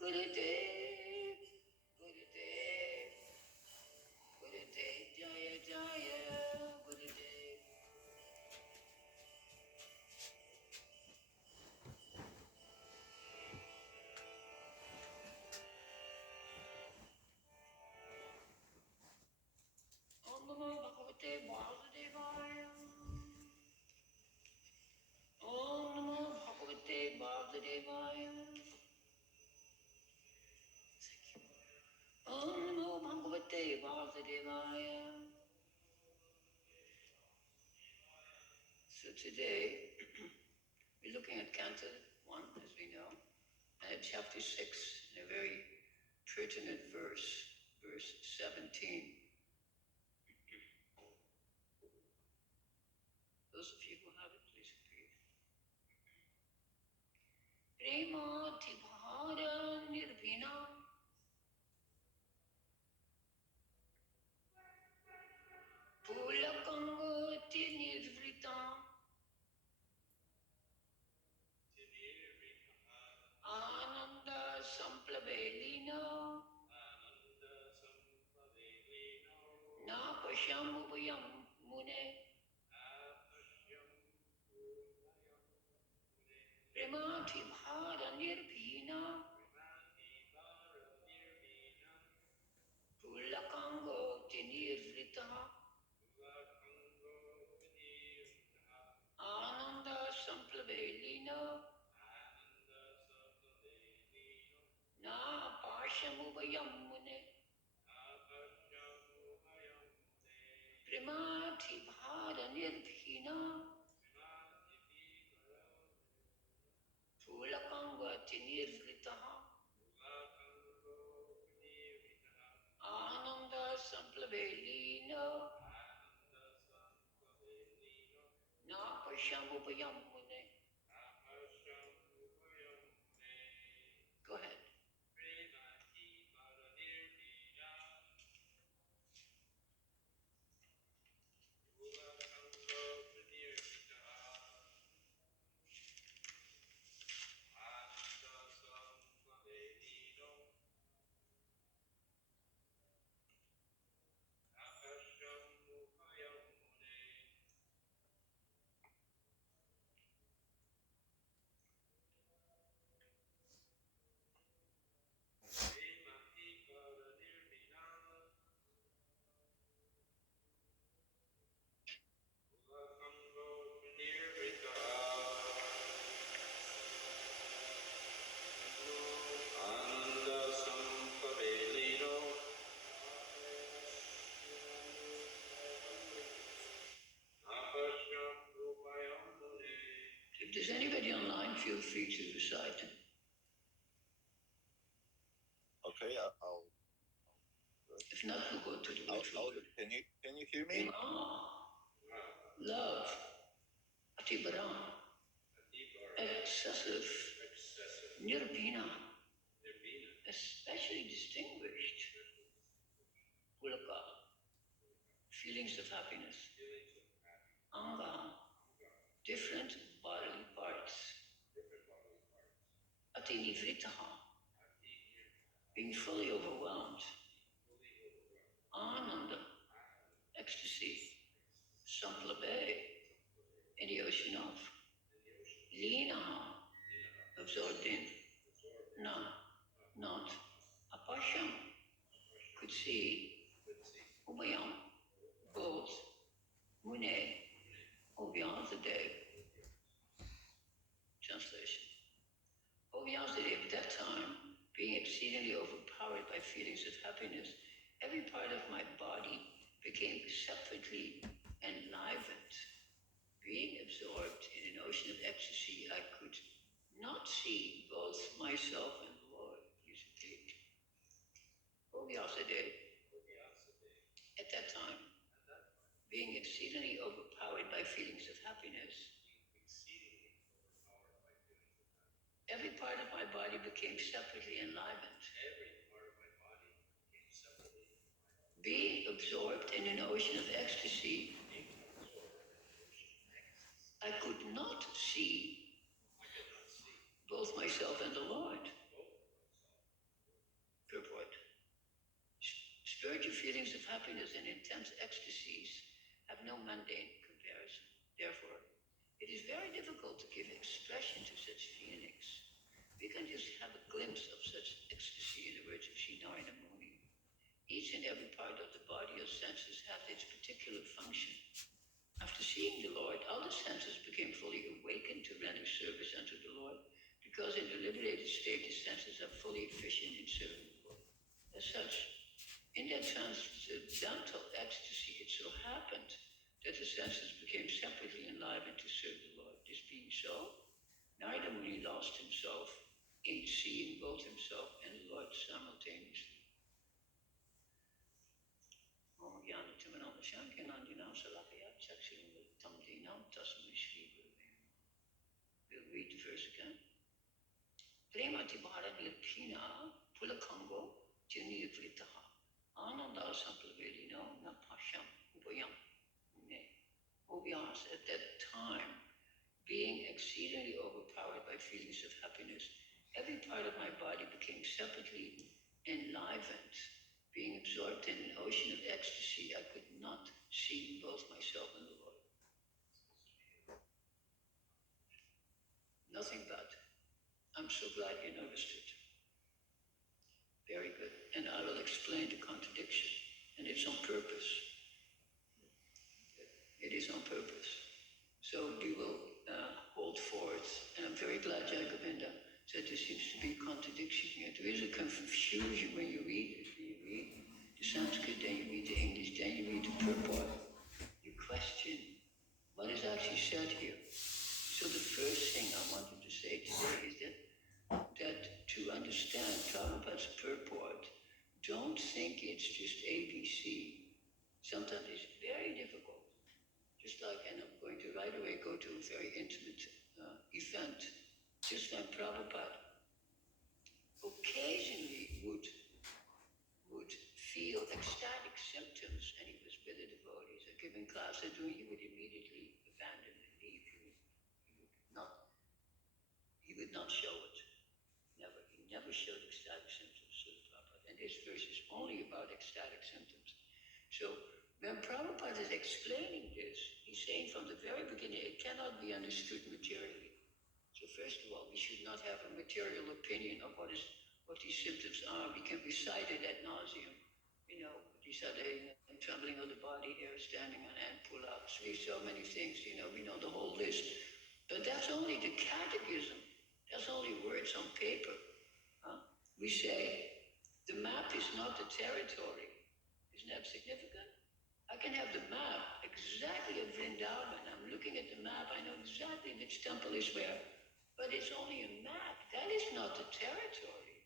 Gurudev, Gurudev, Gurudev, Jaya Jaya, Gurudev. Om Namo Bhagavate Vasudevaya. Om Namo Bhagavate Vasudevaya. Om Namo Bhagavate Vasudevaya. So today we're looking at Canto 1, as we know, and at Chapter 6, in a very pertinent verse, verse 17. Those of you who have it, please repeat. Premati bhara nirvina pulakangati nirvrita ananda samplavelina na pashamubhayam mune premati bhara nirvina pulakangati nirvrita ananda samplavelina na pashamubhayam mune premati bhara nirvina pulakangati nirvrita ananda samplavelina na pashamubhayam mune. Go ahead. If there's anybody online, feel free to recite. Okay, I'll If not, we'll go to the ritual. Can you hear me? Love, atibaram, excessive, nirvana, especially distinguished, pulaka, feelings of happiness, anga, different bodily parts, atinivritaha, being fully overwhelmed, ananda, ecstasy, samplabe, in the ocean of, linaha, absorbed in, na, not, apasham, could see, ubayam, both, mune, Obvyasadeva. Translation. Obvyasadeva, at that time, being exceedingly overpowered by feelings of happiness, every part of my body became separately enlivened. Being absorbed in an ocean of ecstasy, I could not see both myself and the Lord. Please repeat. Obvyasadeva, at that time, being exceedingly overpowered by feelings of happiness, every part of my body became separately enlivened. Being absorbed in an ocean of ecstasy, I could not see both myself and the Lord. happiness and intense ecstasies have no mundane comparison. Therefore, it is very difficult to give expression to such feelings. We can just have a glimpse of such ecstasy in the words of Sri Narayana Muni. Each and every part of the body or senses has its particular function. After seeing the Lord, all the senses became fully awakened to render service unto the Lord, because in the liberated state the senses are fully efficient in serving the Lord. As such, in that transcendental ecstasy, it so happened that the senses became separately enlivened to serve the Lord. This being so, Narada Muni lost himself in seeing both himself and the Lord simultaneously. We'll read the verse again. Premati Bhara Nirphina Pulakango Juniyavritaha Ananda Samplavellino Napasham Ubayam. Obias at that time, being exceedingly overpowered by feelings of happiness, every part of my body became separately enlivened. Being absorbed in an ocean of ecstasy, I could not see both myself and the Lord. Nothing but. I'm so glad you noticed it. Very good. And I will explain the contradiction. And it's on purpose. It is on purpose. So we will hold forth. And I'm very glad, Jagavinda, said there seems to be a contradiction here. There is a confusion when you read it. You read the Sanskrit, then you read the English, then you read the purport. You question what is actually said here. So the first thing I wanted to say today is that to understand Prabhupada's purport, don't think it's just ABC. Sometimes it's very difficult. Just like, and I'm going to right away go to a very intimate event, just like Prabhupada occasionally would feel ecstatic symptoms, and he was with the devotees, or giving class or doing, he would immediately abandon and leave. He would not show it. Never. He never showed ecstatic symptoms to the Prabhupada. And this verse is only about ecstatic symptoms. So when Prabhupada is explaining this, he's saying from the very beginning, it cannot be understood materially. So first of all, we should not have a material opinion of what these symptoms are. We can recite it ad nauseum. These are the trembling of the body, hair standing on end, pull-ups. We have so many things, we know the whole list. But that's only the catechism. That's only words on paper. We say, the map is not the territory. Isn't that significant? I can have the map exactly of Vrindavan. I'm looking at the map. I know exactly which temple is where. But it's only a map. That is not the territory.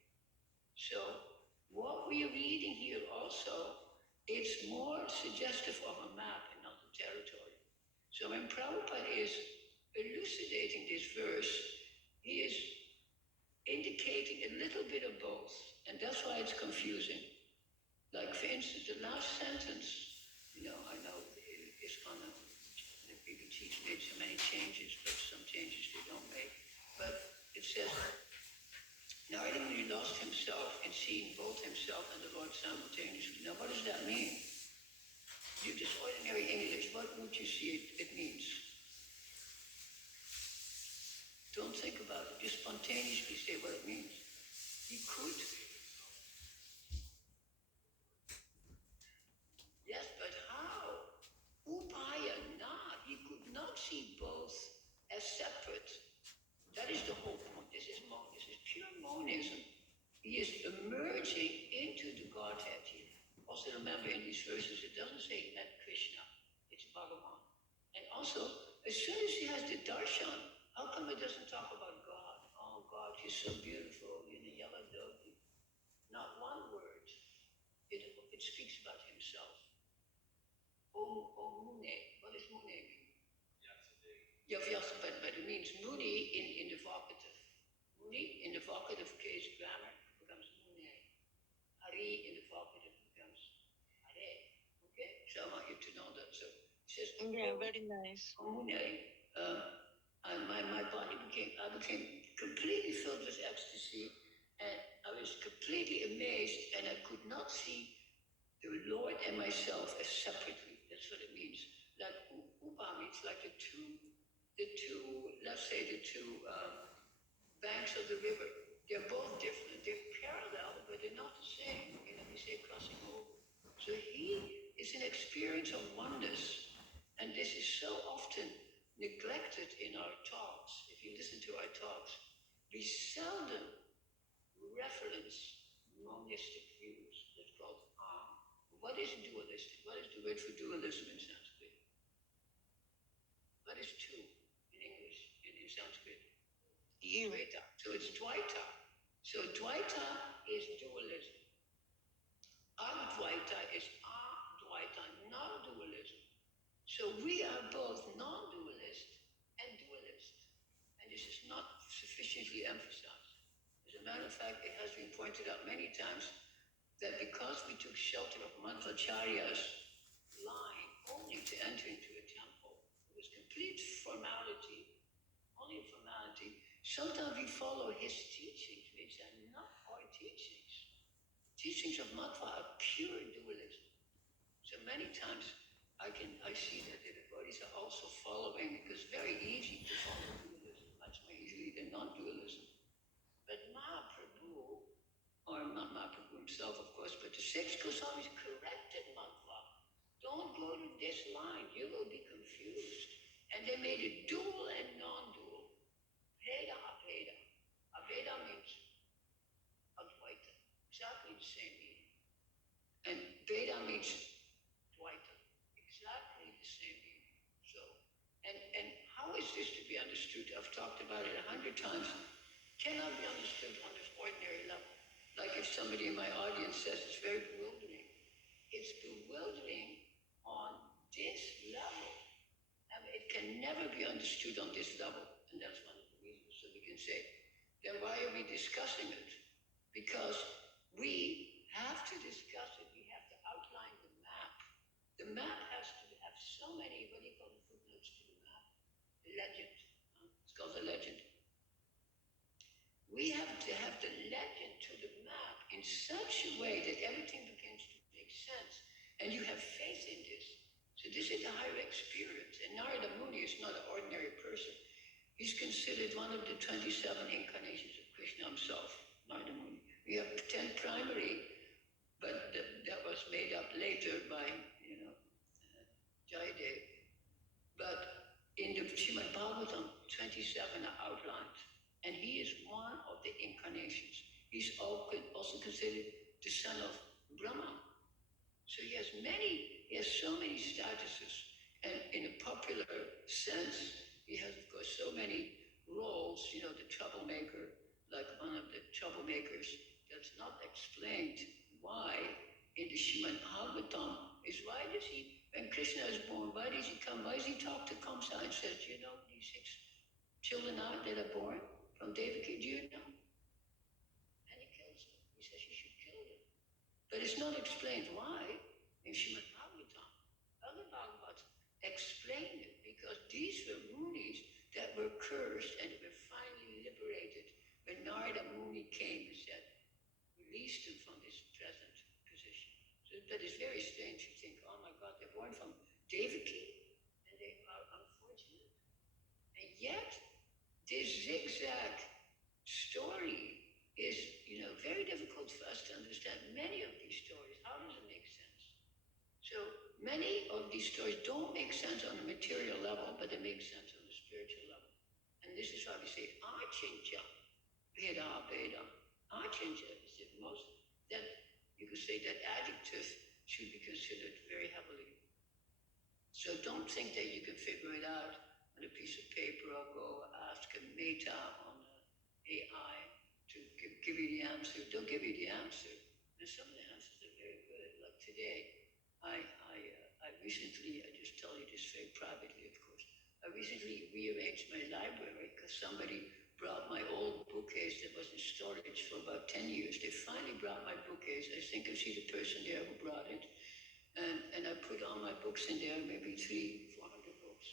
So what we are reading here also, it's more suggestive of a map and not the territory. So when Prabhupada is elucidating this verse, he is indicating a little bit of both. And that's why it's confusing. Like, for instance, the last sentence, I know it's on the BBT's made so many changes, but some changes they don't make. But it says, Narada Muni lost himself in seeing both himself and the Lord simultaneously. Now, what does that mean? You just ordinary English, what would you see it means? Don't think about it. Just spontaneously say what it means. He could. Yes, but how? Upaya not. He could not see both as separate. That is the whole point. This is pure monism. He is emerging into the Godhead here. Also remember in these verses, it doesn't say he met Krishna. It's Bhagavan. And also, as soon as he has the darshan, how come it doesn't talk about God? Oh, God, he's so beautiful, yellow dove. Not one word. It speaks about himself. Om Mune. What does Mune mean? Yes, but it means Muni in the vocative. Muni in the vocative case grammar becomes Mune. Hari in the vocative becomes Hare. Okay? So I want you to know that. So it says, yeah, very nice. Om Mune. And my body I became completely filled with ecstasy, and I was completely amazed, and I could not see the Lord and myself as separately. That's what it means. Like upa means like the two, let's say the two banks of the river. They're both different. They're parallel, but they're not the same. You know, we say crossing over. So he is an experience of oneness. And this is so often neglected in our talks. If you listen to our talks, we seldom reference monistic views. That's called What is dualistic? What is the word for dualism in Sanskrit? What is two in English, in Sanskrit? Dvaita. So it's Dvaita. So Dvaita is dualism. Advaita is Advaita, non-dualism. So we are both non-dualist and dualist. And this is not sufficiently emphasized. As a matter of fact, it has been pointed out many times that because we took shelter of Madhvacharya's line only to enter into a temple, it was complete formality, only formality. Sometimes we follow his teachings, which are not our teachings. Teachings of Madhva are pure dualism. So many times I see that the devotees are also following, because it's very easy to follow dualism, much more easily than non-dualism. But Mahaprabhu, or not Mahaprabhu himself, of course, but the six Goswamis corrected Madhva. Don't go to this line, you will be confused. And they made it dual and non-dual. Veda, Abheda. Abheda means Advaita. Exactly the same meaning. And Veda means Dvaita. Exactly the same meaning. So, and how is this to be understood? I've talked about it 100 times. Cannot be understood on this ordinary level. Like if somebody in my audience says it's very bewildering. It's bewildering on this level. And it can never be understood on this level. And that's one of the reasons. So we can say, then why are we discussing it? Because we have to discuss it. We have to outline the map. The map has to have so many, what do you call the footnotes to the map? The legend. It's called the legend. We have to have the legend to the map in such a way that everything begins to make sense. And you have faith in this. So this is a higher experience. And Narada Muni is not an ordinary person. He's considered one of the 27 incarnations of Krishna himself, Narada Muni. We have 10 primary, but that was made up later by, Jayadev. But in the Srimad Bhagavatam, 27 are outlined. And he is one of the incarnations. He's also considered the son of Brahma. So he has so many statuses. And in a popular sense, he has, of course, so many roles, the troublemaker, like one of the troublemakers. That's not explained why in the Srimad Bhagavatam is why does he, when Krishna is born, why does he come? Why does he talk to Kamsa and says, these 6 children that are born from Devaki, do you know? And he kills them. He says you should kill them. But it's not explained why in Srimad Bhagavatam. Other Bhagavats explain it because these were munis that were cursed and were finally liberated when Narada Muni came and said, released them from this present position. So that is very strange. You think, oh my God, they're born from Devaki and they are unfortunate. And yet, this zigzag story is, very difficult for us to understand. Many of these stories, how does it make sense? So many of these stories don't make sense on the material level, but they make sense on the spiritual level. And this is why we say, Achincha, Veda, Veda. Achincha is the most, that you could say that adjective should be considered very heavily. So don't think that you can figure it out on a piece of paper or go ask a meta on AI to give you the answer. They'll give you the answer. And some of the answers are very good. Like today, I recently, I just tell you this very privately, of course, I recently rearranged my library because somebody brought my old bookcase that was in storage for about 10 years. They finally brought my bookcase. I think I see the person there who brought it. And I put all my books in there, maybe 300-400 books.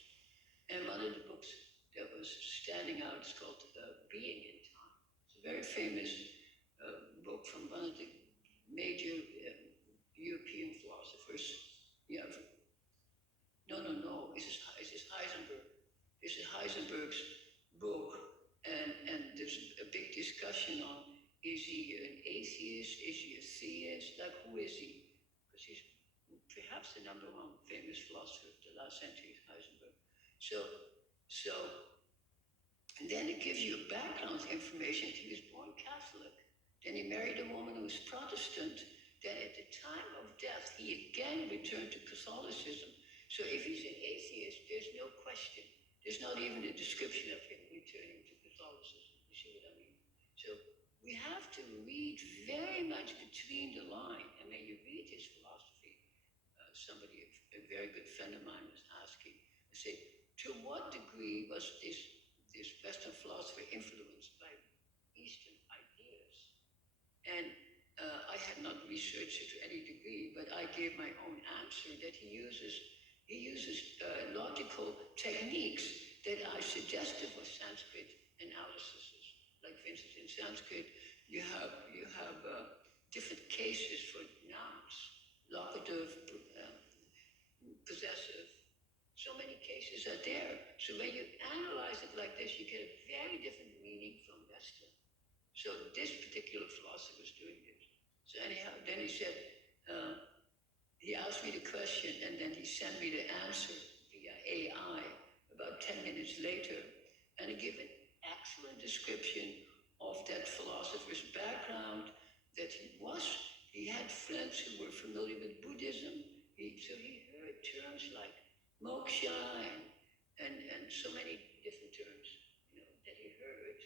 And one of the books that was standing out is called Being in Time. It's a very famous book from one of the major European philosophers. Yeah, no. This is Heisenberg. This is Heisenberg's book, and there's a big discussion on, is he an atheist? Is he a theist? Like, who is he? Because he's perhaps the number one famous philosopher of the last century, Heisenberg. So, and then it gives you background information. He was born Catholic. Then he married a woman who was Protestant. Then at the time of death, he again returned to Catholicism. So if he's an atheist, there's no question. There's not even a description of him returning to Catholicism. You see what I mean? So we have to read very much between the line. And when you read his philosophy, somebody, a very good friend of mine was asking, I say, to what degree was this Western philosopher influenced by Eastern ideas? And I had not researched it to any degree, but I gave my own answer that he uses logical techniques that are suggestive of Sanskrit analysis. Like, for instance, in Sanskrit, you have different cases for nouns, locative, possessive. So many cases are there. So when you analyze it like this, you get a very different meaning from Western. So this particular philosopher was doing this. So anyhow, then he said, he asked me the question, and then he sent me the answer via AI about 10 minutes later. And he gave an excellent description of that philosopher's background, that he had friends who were familiar with Buddhism. So he heard terms like moksha and so many different terms, that he heard,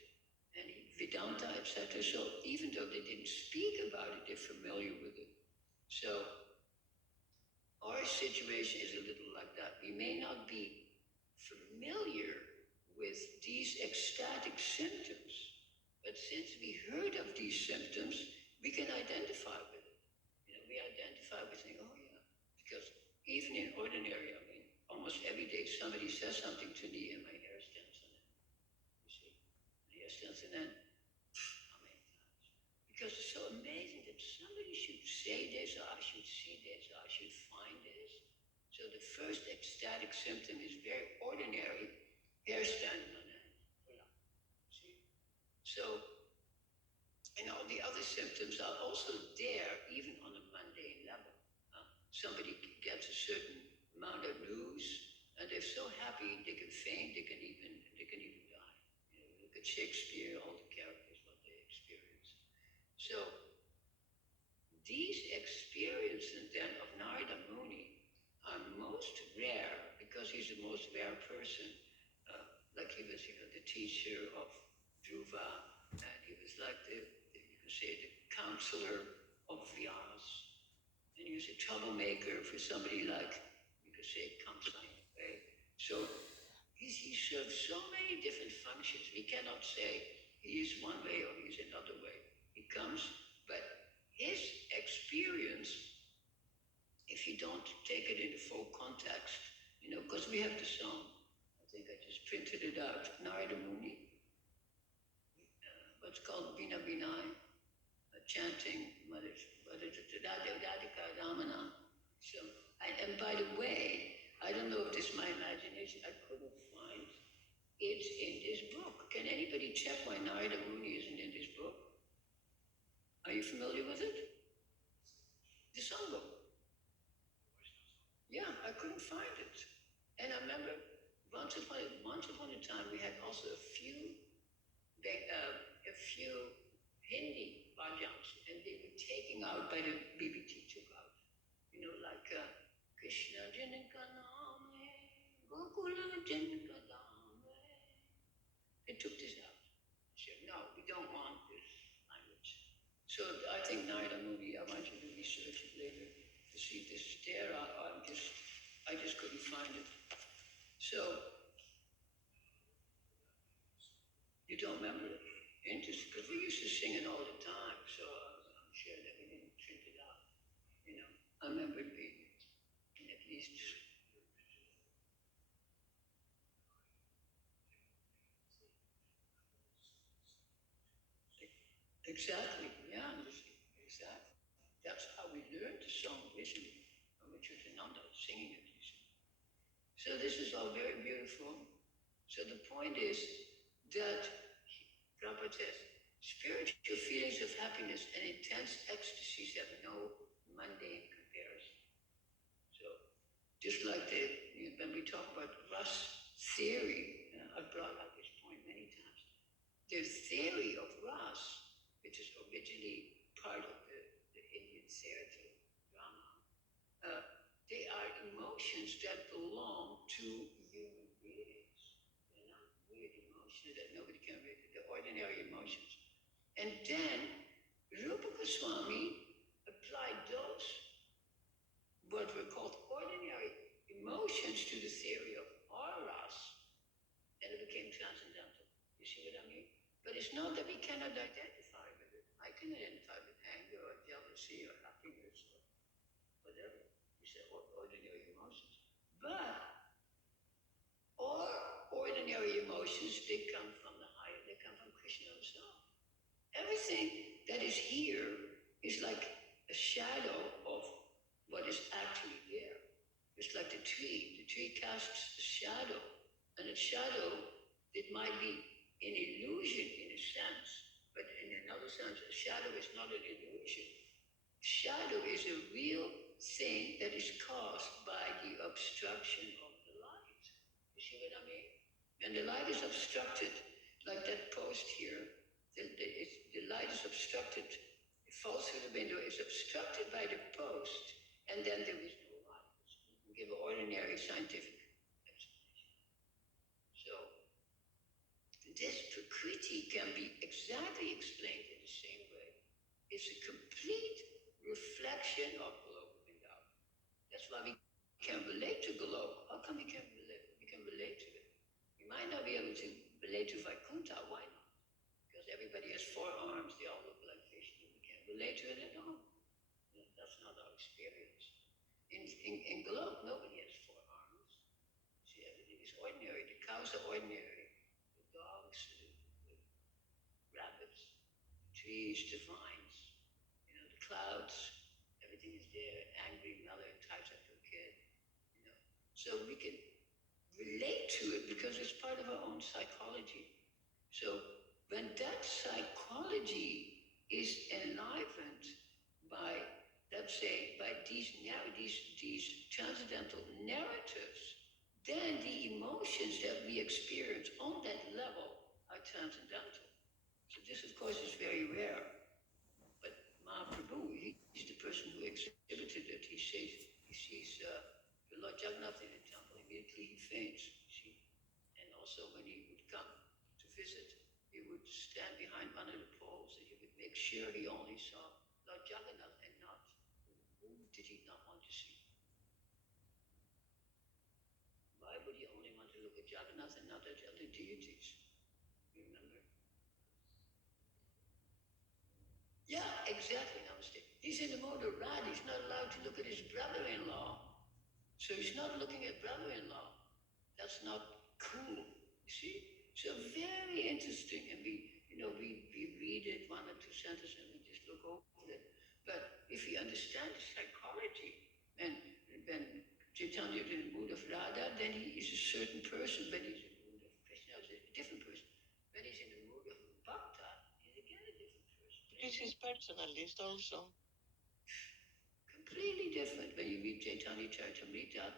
and Vedanta, etc. So even though they didn't speak about it, they're familiar with it. So our situation is a little like that. We may not be familiar with these ecstatic symptoms, but since we heard of these symptoms, we can identify with it. We identify with saying, oh yeah, because even in ordinary, almost every day somebody says something to me and my hair stands on end. You see, my hair stands on end. How many times? Because it's so amazing that somebody should say this, or I should see this, or I should find this. So the first ecstatic symptom is very ordinary, hair standing on end. See? So, and all the other symptoms are also there, even on a mundane level. Somebody gets a certain amount of news, and they're so happy they can faint, they can even die. Look at Shakespeare, all the characters, what they experience. So these experiences then of Narada Muni are most rare because he's the most rare person. Like he was, the teacher of Dhruva, and he was like you could say, the counselor of Vyas, and he was a troublemaker for somebody like, say, Kamsa. Right? So he serves so many different functions. We cannot say he is one way or he is another way. He comes, but his experience, if you don't take it in the full context, because we have the song, I think I just printed it out, Narada Muni, what's called Bina Binai, chanting Mother Radhika DD. So, and by the way, I don't know if this is my imagination, I couldn't find it in this book. Can anybody check why Narada Muni isn't in this book? Are you familiar with it? The songbook. Yeah, I couldn't find it. And I remember once upon a time we had also a few Hindi bhajans, and they were taken out by the BBT, took out. Like Krishna Janaka Naam Hai, Gokula Janaka Naam Hai. They took this out. They said, no, we don't want this language. So I think Narada Muni, I want you to research it later to see if this is there. I just couldn't find it. So you don't remember it? Interesting, because we used to sing it all the time, so I'm sure that we didn't print it out. I remember it being in at least. Exactly, yeah, exactly. That's how we learned the song originally from Chitananda singing it. So this is all very beautiful. So the point is that Prabhupada says, spiritual feelings of happiness and intense ecstasies have no mundane comparison. So just like when we talk about Rus theory, I've brought up this point many times. The theory of Rus, which is originally part of the Indian theater drama, they are emotions that belong to human beings. They're not weird emotions that nobody can read. They're ordinary emotions. And then Rupa Goswami applied those, what were called ordinary emotions, to the theory of auras, and it became transcendental. You see what I mean? But it's not that we cannot identify with it. I can identify with anger or jealousy or happiness or whatever. You say ordinary emotions. But all ordinary emotions, they come from the higher, they come from Krishna himself. Everything that is here is like a shadow of what is actually there. It's like the tree. The tree casts a shadow, and a shadow, it might be an illusion in a sense, but in another sense, a shadow is not an illusion. Shadow is a real thing that is caused by the obstruction of the light. You see what I mean? When the light is obstructed, like that post here, the light is obstructed, it falls through the window, it's obstructed by the post, and then there is no light. We give an ordinary scientific explanation. So, this Prakriti can be exactly explained in the same way. It's a complete reflection of Goloka Vrindavan. That's why we can relate to Goloka. How come we can relate to it? We might not be able to relate to Vaikuntha. Why not? Because everybody has 4 arms. They all look like Krishna. We can't relate to it at all. That's not our experience. In Goloka, nobody has 4 arms. See, everything is ordinary. The cows are ordinary. The dogs, the rabbits, the trees, the vines, the clouds, everything is there. Angry mother types up her kid, So we can relate to it because it's part of our own psychology. So when that psychology is enlivened by, let's say, by these transcendental narratives, then the emotions that we experience on that level are transcendental. So this, of course, is very rare. But Mahaprabhu, he's the person who exhibited it. He sees the Lord Jagannath in the temple. Immediately he faints. See? And also when he would come to visit, he would stand behind one of the poles and he would make sure he only saw Lord Jagannath and not who did he not want to see. Why would he only want to look at Jagannath and not at other deities? Remember? Yeah, exactly. Namaste. He's in the Mother Radhika. He's not allowed to look at his brother-in-law. So he's not looking at brother-in-law. That's not cool. You see? So very interesting. And we read it 1 or 2 sentences and we just look over it. But if we understand the psychology, and when Chaitanya is in the mood of Radha, then he is a certain person. When he's in the mood of Krishna, he's a different person. When he's in the mood of Bhakta, he's again a different person. This is personalist also. Completely different. When you read Chaitanya Charitamrita,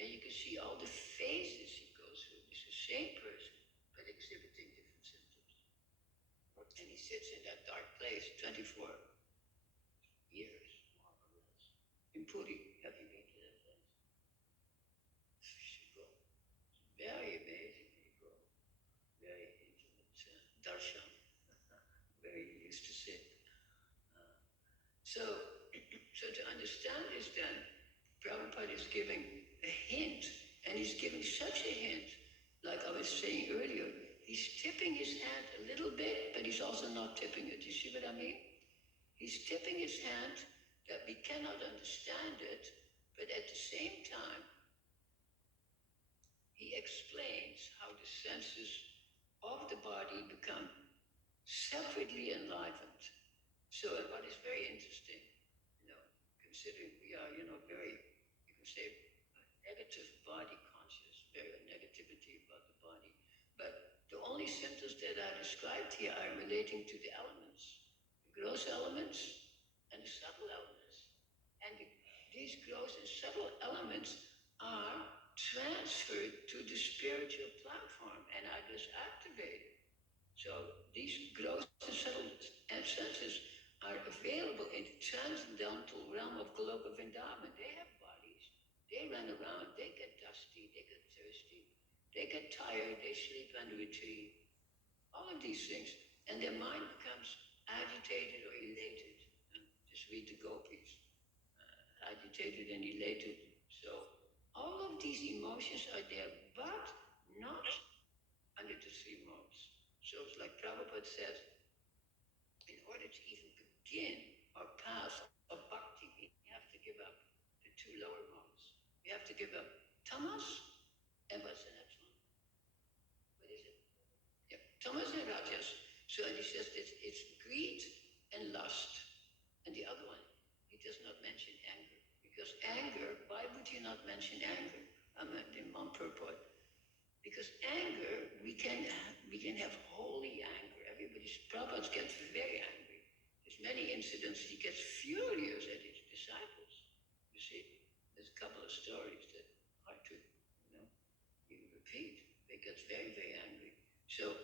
then you can see all the phases he goes through. It's the same person, but exhibiting different symptoms. And he sits in that dark place 24 years, more or less. In Puri, have you been to that place? You should go. It's very amazing when you go. Very intimate darshan, where you used to sit. So to understand this then, Prabhupada is giving a hint, and he's giving such a hint, like I was saying earlier, he's tipping his hand a little bit, but he's also not tipping it. You see what I mean? He's tipping his hand that we cannot understand it, but at the same time, he explains how the senses of the body become separately enlivened. So what is very interesting, considering we are, very, you can say, negative body conscious, very negativity about the body. But the only symptoms that are described here are relating to the elements, the gross elements and the subtle elements. And these gross and subtle elements are transferred to the spiritual platform and are disactivated. So these gross and subtle senses are available in the transcendental realm of Goloka Vrindavan. They have bodies. They run around. They get dusty. They get thirsty. They get tired. They sleep under a tree. All of these things. And their mind becomes agitated or elated. Just read the gopis. Agitated and elated. So all of these emotions are there, but not under the three modes. So it's like Prabhupada says, in order to even begin our path of bhakti, we have to give up the two lower modes. We have to give up tamas, and what's the next one? What is it? Yeah, tamas and rajas. So he says that it's greed and lust. And the other one, he does not mention anger. Because anger, why would he not mention anger? On purport. Because anger, we can have holy anger. Prabhupada gets very angry. There's many incidents he gets furious at his disciples. You see, there's a couple of stories that are hard to, even repeat. He gets very, very angry. So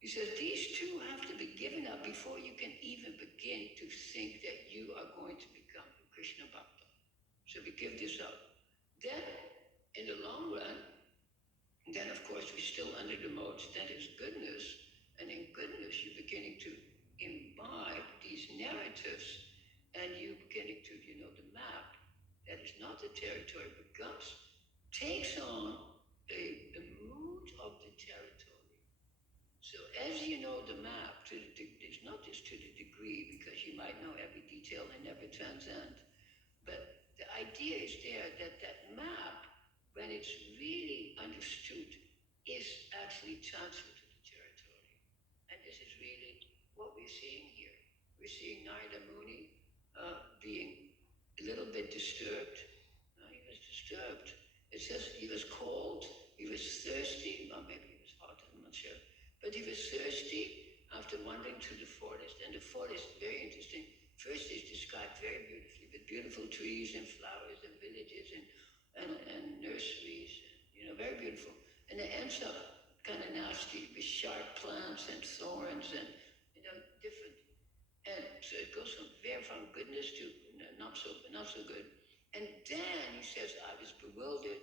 he says these two have to be given up before you can even begin to think that you are going to become a Krishna Bhakta. So we give this up. Then, in the long run, then of course we're still under the modes. That is goodness. And in goodness, you're beginning to imbibe these narratives, and you're beginning to, the map that is not the territory, but Gus takes on the mood of the territory. So as you know the map, it's not just to the degree, because you might know every detail and never transcend, but the idea is there that that map, when it's really understood, is actually transferred to the territory. And this is really what we're seeing here. We're seeing Narada Muni being a little bit disturbed. He was disturbed. It says he was cold, he was thirsty, or maybe he was hot, I'm not sure. But he was thirsty after wandering through the forest. And the forest, very interesting. First is described very beautifully, with beautiful trees and flowers and villages and nurseries, very beautiful. And it ends up kind of nasty with sharp plants and thorns and, different. And so it goes from goodness to not so good. And then he says, I was bewildered,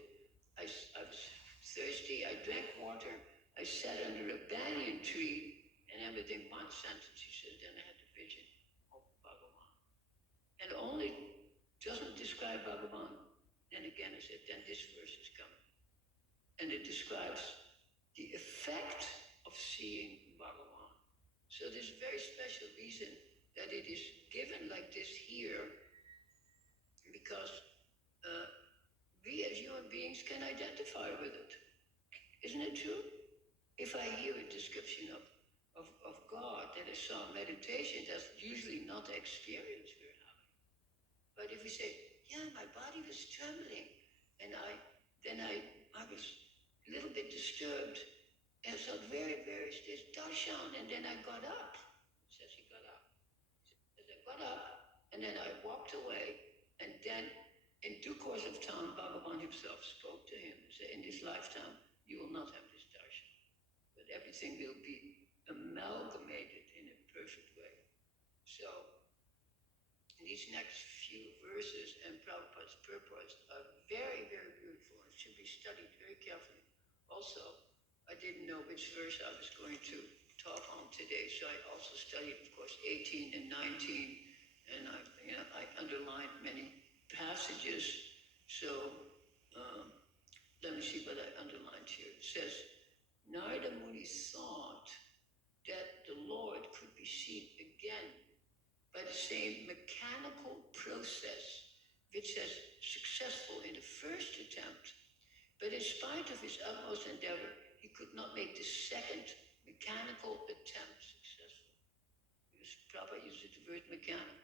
I was thirsty, I drank water, I sat under a banyan tree, and then within one sentence he says, then I had the vision of Bhagavan. And only doesn't describe Bhagavan. Then again I said, then this verse is coming. And it describes the effect of seeing Bhagavan. So there's a very special reason that it is given like this here, because we as human beings can identify with it. Isn't it true? If I hear a description of God that is some meditation, that's usually not the experience we're having. But if we say, yeah, my body was trembling, and I was a little bit disturbed, and so very, very stiff darshan, and then I got up. It says he got up. It says I got up, and then I walked away, and then in due course of time, Bhagavan himself spoke to him and said, in this lifetime, you will not have this darshan, but everything will be amalgamated in a perfect way. So, these next few verses and Prabhupada's purports are very, very beautiful and should be studied very carefully. Also, I didn't know which verse I was going to talk on today, so I also studied, of course, 18 and 19, and I underlined many passages. So, let me see what I underlined here. It says, Narada Muni thought that the Lord could be seen again by the same mechanical process which was successful in the first attempt. But in spite of his utmost endeavor, he could not make the second mechanical attempt successful. Because Prabhupada uses the word mechanical.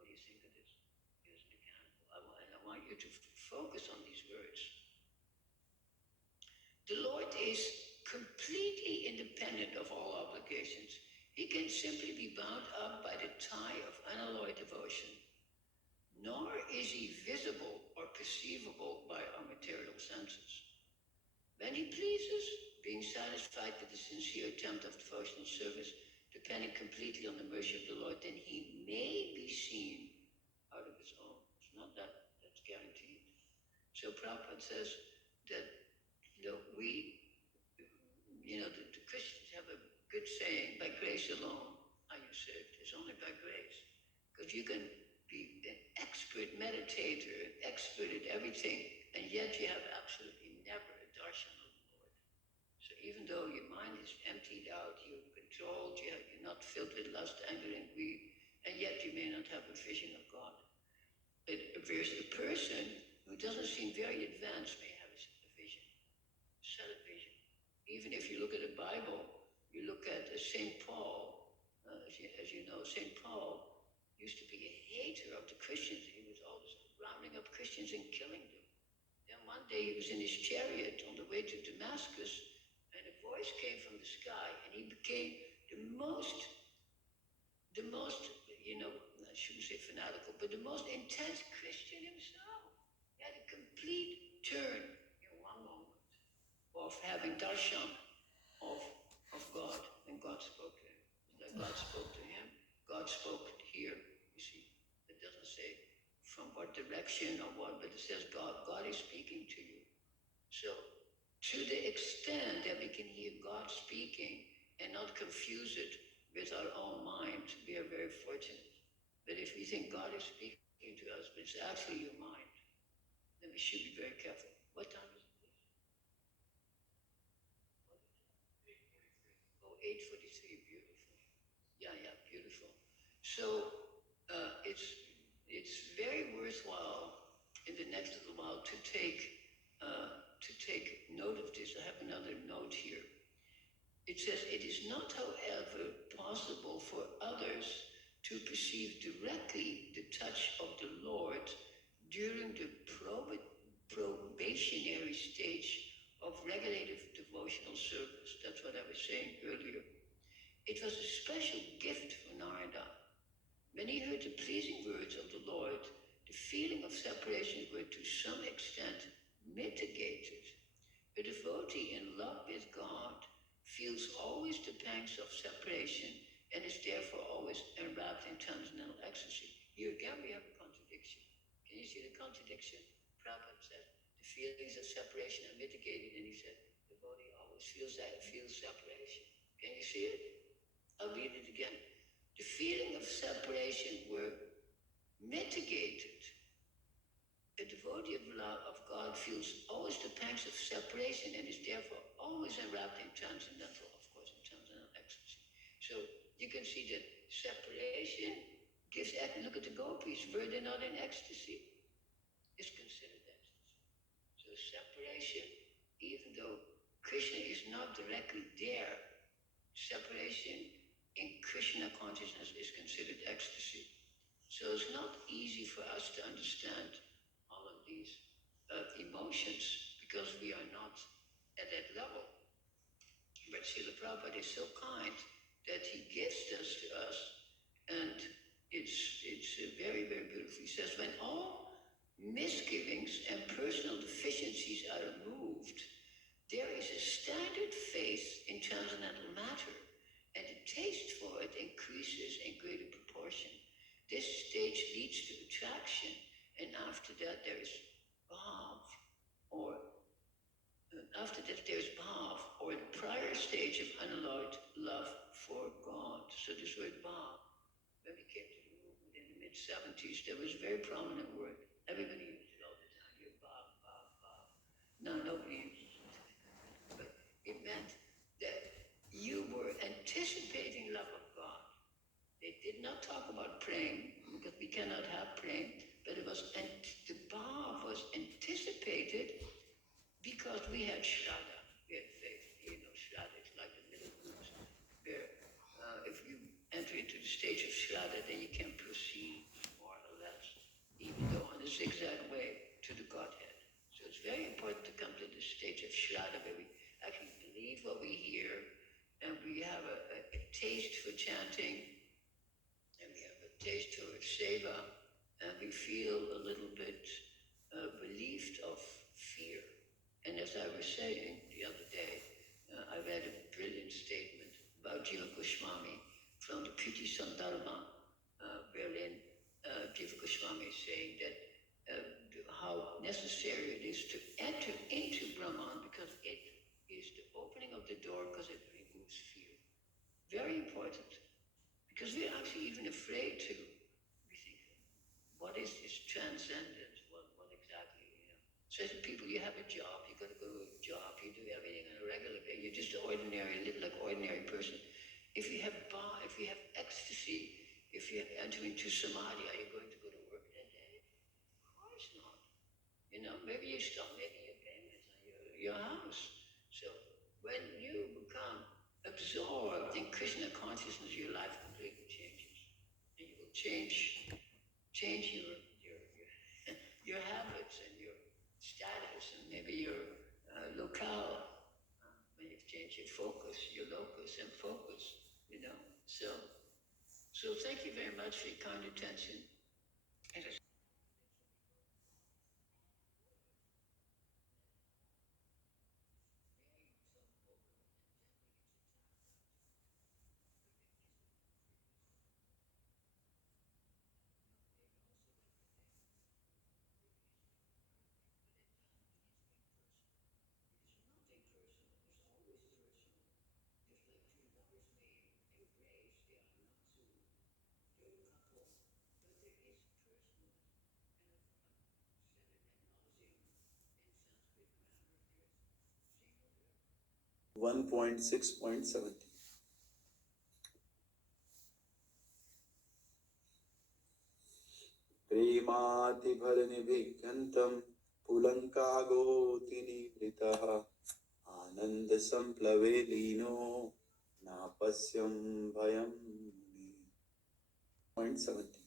What do you think of this? you to focus on these words. The Lord is completely independent of all obligations. He can simply be bound up by the tie of unalloyed devotion. Nor is he visible or perceivable by our material senses. When he pleases, being satisfied with the sincere attempt of devotional service, depending completely on the mercy of the Lord, then he may be seen out of his own. It's not that's guaranteed. So Prabhupada says that the Christians have a good saying, by grace alone are you saved. It's only by grace. Because you can be an expert meditator, an expert at everything, and yet you have absolutely never a darshan of the Lord. So even though your mind is emptied out, you're controlled, you're not filled with lust, anger, and greed, and yet you may not have a vision of God. Whereas a person who doesn't seem very advanced may have a vision, subtle vision. Even if you look at the Bible, you look at St. Paul, as you know, St. Paul used to be a hater of the Christians. He was always rounding up Christians and killing them. Then one day he was in his chariot on the way to Damascus, and a voice came from the sky, and he became the most, I shouldn't say fanatical, but the most intense Christian himself. He had a complete turn in one moment of having darshan of God, and God spoke to him. That God spoke to him, God spoke here. You see, it doesn't say from what direction or what, but it says God is speaking to you. So, to the extent that we can hear God speaking and not confuse it with our own mind, we are very fortunate. But if we think God is speaking to us, but it's actually your mind, then we should be very careful. What time is it? Oh, 8:43, beautiful. Yeah, beautiful. So it's very worthwhile in the next little while to take note of this. I have another note here. It says, it is not, however, possible for others to perceive directly the touch of the Lord during the probationary stage of regulative devotional service. That's what I was saying earlier. It was a special gift for Narada. When he heard the pleasing words of the Lord, the feeling of separation were to some extent mitigated. A devotee in love with God feels always the pangs of separation and is therefore always enwrapped in transcendental ecstasy. Here again we have a contradiction. Can you see the contradiction? Prabhupada said, the feelings of separation are mitigated, and he said, the devotee always feels separation. Can you see it? I'll read it again. The feeling of separation were mitigated. A devotee of love of God feels always the pangs of separation and is therefore always enwrapped in transcendental, of course, in transcendental ecstasy. So you can see that separation gives, look at the gopis, were they not in ecstasy? Is considered ecstasy. So separation, even though Krishna is not directly there, separation in Krishna consciousness is considered ecstasy. So it's not easy for us to understand all of these emotions because we are not at that level. But Srila Prabhupada is so kind that he gives this to us, and it's very, very beautiful. He says, when all misgivings and personal deficiencies are removed, there is a standard faith in transcendental matter, and the taste for it increases in greater proportion. This stage leads to attraction, and after that there is bhav, or the prior stage of unalloyed love for God. So this word bhav, when we came to the movement in the mid-70s, there was a very prominent word. Everybody used it all the time. You're bhav, bhav, bhav. Now nobody uses it. But it meant that you were anticipating love of God. They did not talk about praying, because we cannot have praying, but it was, and the bhav was anticipated because we had shraddha, we had faith. You know, shraddha is like the middle roots, where if you enter into the stage of shraddha, then you can proceed more or less, even though on a zigzag way, to shroud of it. We actually believe what we hear, and we have a taste for chanting, and we have a taste for seva, and we feel a little bit relieved of fear. And as I was saying the other day, I read a brilliant statement about Jiva Goswami from the Kriti Sandharma, wherein Jiva Goswami is saying that how necessary it is to enter into Brahman because it is the opening of the door because it removes fear. Very important. Because we're actually even afraid to. We think, what is this transcendence? What exactly? Certain people, you have a job, you got to go to a job, you do everything on a regular basis. You're just ordinary, live like ordinary person. If you have ecstasy, if you enter into samadhi, are you going to go to work that day? Of course not. Maybe you stop making your payments on your house. So when you become absorbed in Krishna consciousness, your life completely changes, and you will change your habits and your status, and maybe your locale. When you change your focus, your locus and focus. So thank you very much for your kind attention. And 1.6.70 प्रेमातिभरनिभिघ्नन्तं पुलङ्कागोतिनिवृतः आनन्दसंप्लवे लीनो नापश्यं भयं मुने 0.70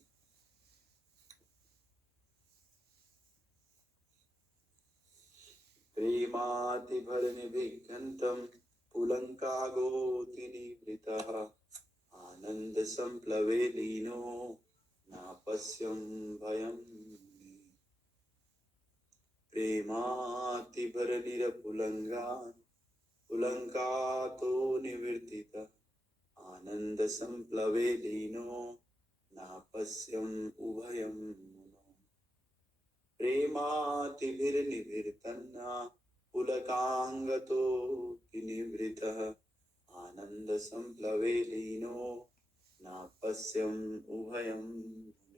प्रेमातिभरनिभिघ्नन्तं पुलङ्कागोतिनिवृतः आनन्दसंप्लवे लीनो नापश्यं भयं मुने प्रेमातिभरनिरपुलङ्गान् पुलङ्कातो निवर्तितः आनन्दसंप्लवे लीनो नापश्यम् उभयं मुनो प्रेमातिभिर्निभृतन्ना पुलकाङ्गतो विनिवृतः आनन्दसंप्लवे लीनो नापश्यम् उभयं मुनो